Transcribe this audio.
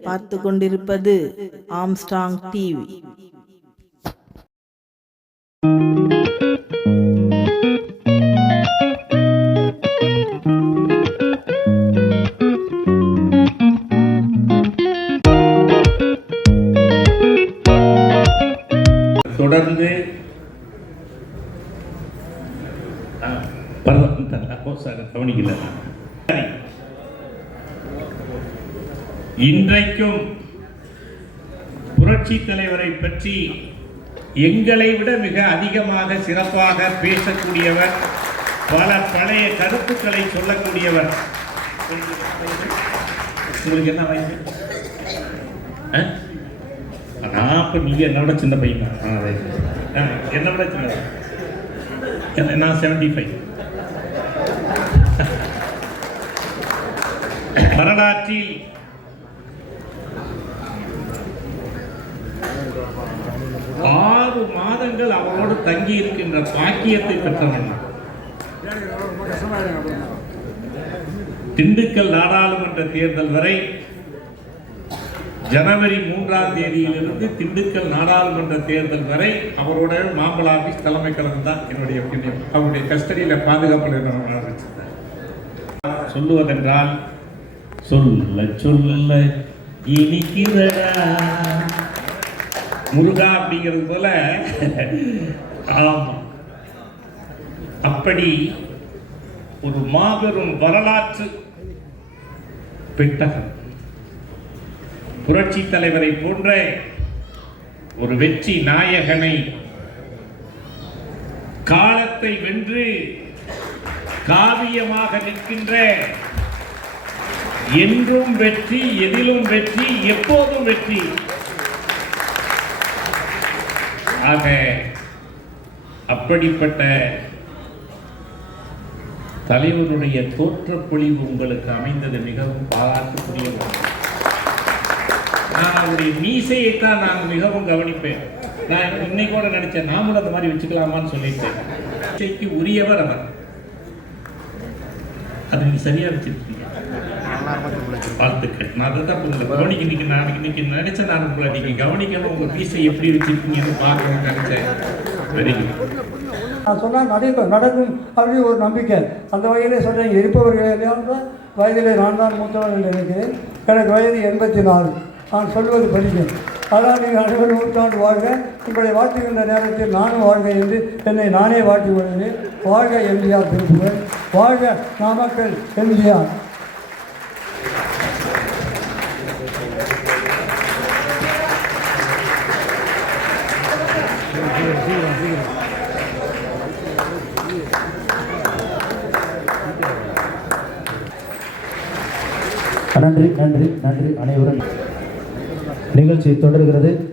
பார்த்து கொண்டிருப்பது Armstrong TV தொடர்ந்து பரவாயில்ல. கவனிக்கல இன்றைக்கும் புரட்சி தலைவரை பற்றி எங்களை விட மிக அதிகமாக சிறப்பாக பேசக்கூடியவர் பல பழைய கருத்துக்களை சொல்லக்கூடியவர். உங்களுக்கு என்ன வயசு? ஆ? நான் இப்போ நீங்கள் என்னோட சின்ன பையன்? ஆ ஆ என்னோட சின்ன நான் செவன்டி ஃபைவ் வரலாற்றில் ஆறு மாதங்கள் அவரோடு தங்கி இருக்கின்ற பாக்கியத்தை பெற்றவன். திண்டுக்கல் நாடாளுமன்ற தேர்தல் வரை ஜனவரி மூன்றாம் தேதியிலிருந்து திண்டுக்கல் நாடாளுமன்ற தேர்தல் வரை அவரோட மாம்பழ ஆபீஸ் தலைமை கழகம் தான் என்னுடைய அவருடைய கஸ்டடியில் பாதுகாப்பில் சொல்லுவதென்றால் சொல்ல சொல்ல இனிக்கிறடா. முருகா அப்படிங்கிறது போல ஆமாம் அப்படி ஒரு மாபெரும் வரலாற்று பெட்டகம். புரட்சி தலைவரை போன்ற ஒரு வெற்றி நாயகனை காலத்தை வென்று காவியமாக நிற்கின்ற என்றும் வெற்றி எதிலும் வெற்றி எப்போதும் வெற்றி. ஆக அப்படிப்பட்ட தலைவருடைய தோற்றப்பொழிவு உங்களுக்கு அமைந்தது மிகவும் பாராட்டுக்குரிய நான் அவருடைய மீசையைத்தான் நான் மிகவும் கவனிப்பேன். நான் இன்னைக்கு கூட நினைச்சேன் நாமளும் அந்த மாதிரி வச்சுக்கலாமான்னு சொல்லிட்டேன் மீசைக்கு உரியவர் அவர். அது நீங்க சரியா வச்சிருக்கீங்க. வாழ்த்துக்கள் நான் அதை தான் கவனிக்க இன்னைக்கு இன்னைக்கு நான் உங்களை எப்படி வச்சிருக்கீங்கன்னு பார்க்கணும்னு நினைச்சேன். வெரி குட் நான் சொன்னால் நடக்கும் நடக்கும் அப்படின்னு ஒரு நம்பிக்கை. அந்த வகையிலே சொல்கிறேன் இருப்பவர்கள் வயதிலே நான் தான் மூத்தவன் என்று நினைக்கிறேன். எனக்கு வயது எண்பத்தி நாலு. நான் சொல்வது படிக்கும் ஆனால் நீங்கள் அனைவரும் நூற்றாண்டு வாழ்க. உங்களை வாழ்த்துகின்ற நேரத்தில் நானும் வாழ்க என்று என்னை நானே வாழ்த்தி கொள்கிறேன். வாழ்க எம்ஜிஆர் திருப்புகள் வாழ்க நாமக்கல் எம்ஜிஆர். நன்றி நன்றி நன்றி அனைவரும் நிகழ்ச்சி தொடர்கிறது.